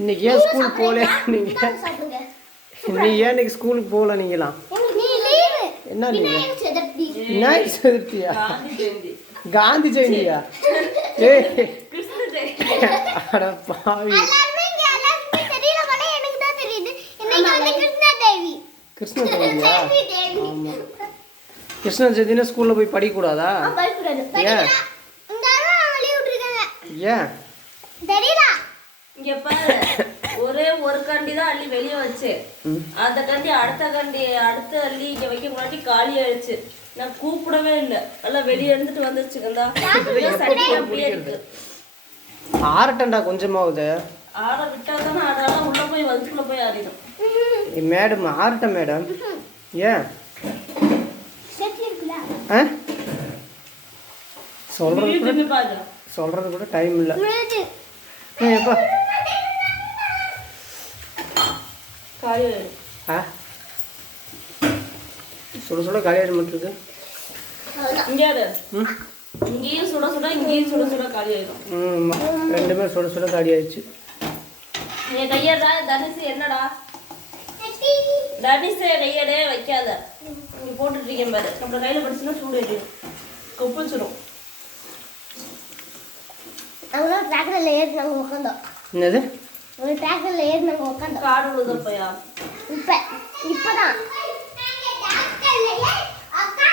இன்னைக்கு ஏன் ஸ்கூல் போகல நீங்க? நீ ஏன் இன்னைக்கு ஸ்கூலுக்கு போகல நீங்களாம்? என்ன விநாயகர் சதுர்த்தியா? காந்தி ஜெயந்தியா? அட பாவி, கிருஷ்ண ஜெயந்தியா? ஆமா, கிருஷ்ண ஜெயந்தினா ஸ்கூல்ல போய் படிக்கக்கூடாதா? ஏன் ஏன் இங்க பாரு, ஒரே ஒரு கண்டி தான் அள்ளி வெளியே வச்சு, அந்த கண்டி அடுத்த அள்ளி இங்க வைக்க முன்னாடி காலி ஆயிடுச்சு. நான் கூப்பிடவே இல்லை, எல்லாம் வெளியே எடுத்துட்டு வந்துருச்சுக்கா. ஆறட்டண்டா கொஞ்சமாவது ஆற விட்டாதானே ஆறாலும் உள்ள போய் வகுப்புல போய் ஆறிடும். மேடம் ஆறட்டும் மேடம். ஏன் சொல்றது கூட டைம் இல்லை. எப்பா சுட சுட காலியாயிட மாட்டிருக்கு. இங்கேயும் சுட சுட இங்கேயும் சுட சுட காலி ஆயிடும். ரெண்டுமே சுட சுட காலி ஆயிடுச்சு. என் கையடா தனுசு, என்னடா தனுசு கையடே வைக்காத, இங்க போட்டுட்டு இருக்கேன் பாரு. நம்ம கையில படிச்சுன்னா சூடு ஏறிடும், கொப்பிச்சிடும். அவங்களும் டிராக்டர்ல ஏறி நாங்க உட்காந்தோம். என்னது? ஒரு டிராக்டர்ல ஏறி நாங்க உட்காந்தோம். காடு உழுதப்பையா? இப்பதான்